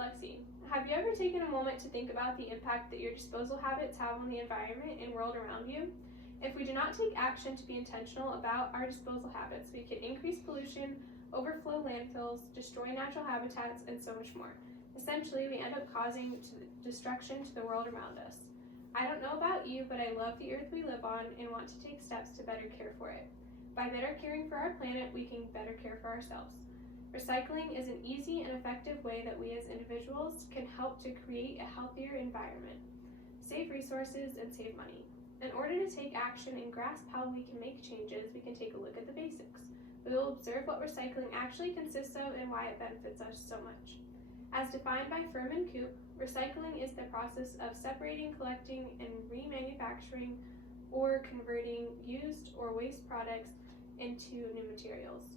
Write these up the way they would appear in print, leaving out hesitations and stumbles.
Lexi. Have you ever taken a moment to think about the impact that your disposal habits have on the environment and world around you? If we do not take action to be intentional about our disposal habits, we can increase pollution, overflow landfills, destroy natural habitats, and so much more. Essentially, we end up causing destruction to the world around us. I don't know about you, but I love the earth we live on and want to take steps to better care for it. By better caring for our planet, we can better care for ourselves. Recycling is an easy and effective way that we as individuals can help to create a healthier environment, save resources, and save money. In order to take action and grasp how we can make changes, we can take a look at the basics. We will observe what recycling actually consists of and why it benefits us so much. As defined by Furman Coop, recycling is the process of separating, collecting, and remanufacturing or converting used or waste products into new materials.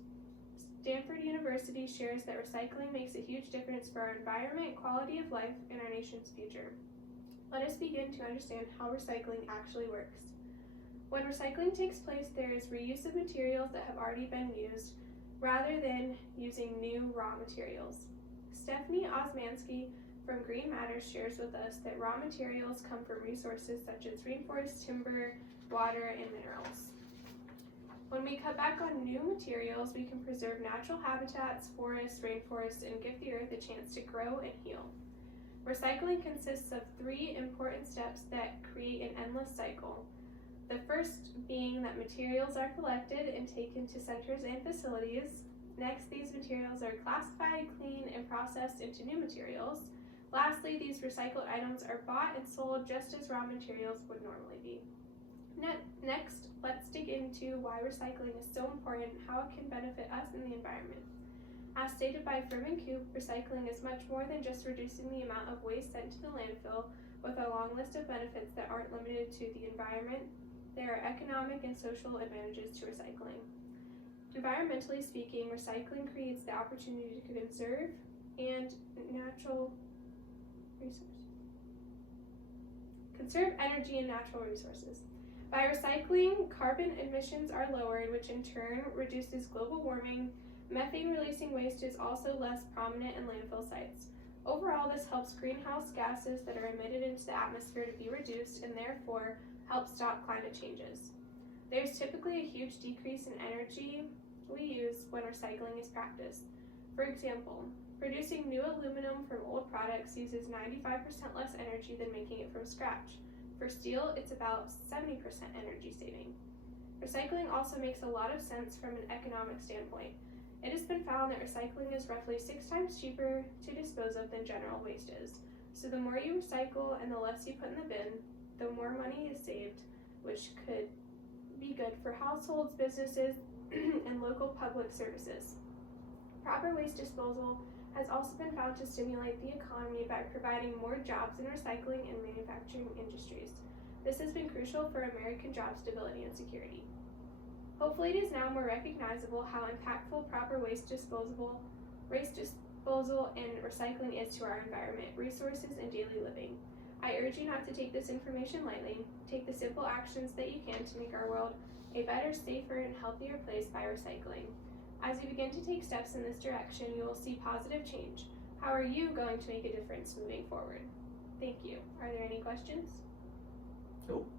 Stanford University shares that recycling makes a huge difference for our environment, quality of life, and our nation's future. Let us begin to understand how recycling actually works. When recycling takes place, there is reuse of materials that have already been used rather than using new raw materials. Stephanie Osmansky from Green Matters shares with us that raw materials come from resources such as rainforest, timber, water, and minerals. When we cut back on new materials, we can preserve natural habitats, forests, rainforests, and give the earth a chance to grow and heal. Recycling consists of 3 important steps that create an endless cycle. The first being that materials are collected and taken to centers and facilities. Next, these materials are classified, cleaned, and processed into new materials. Lastly, these recycled items are bought and sold just as raw materials would normally be. Next, let's dig into why recycling is so important and how it can benefit us and the environment. As stated by Furman Coop, recycling is much more than just reducing the amount of waste sent to the landfill, with a long list of benefits that aren't limited to the environment. There are economic and social advantages to recycling. Environmentally speaking, recycling creates the opportunity to conserve energy and natural resources. By recycling, carbon emissions are lowered, which in turn reduces global warming. Methane-releasing waste is also less prominent in landfill sites. Overall, this helps greenhouse gases that are emitted into the atmosphere to be reduced and therefore help stop climate changes. There's typically a huge decrease in energy we use when recycling is practiced. For example, producing new aluminum from old products uses 95% less energy than making it from scratch. For steel, it's about 70% energy saving. Recycling also makes a lot of sense from an economic standpoint. It has been found that recycling is roughly 6 times cheaper to dispose of than general waste is. So the more you recycle and the less you put in the bin, the more money is saved, which could be good for households, businesses, and local public services. Proper waste disposal has also been found to stimulate the economy by providing more jobs in recycling and manufacturing industries. This has been crucial for American job stability and security. Hopefully it is now more recognizable how impactful proper waste disposal and recycling is to our environment, resources, and daily living. I urge you not to take this information lightly. Take the simple actions that you can to make our world a better, safer, and healthier place by recycling. As you begin to take steps in this direction, you will see positive change. How are you going to make a difference moving forward? Thank you. Are there any questions? Nope.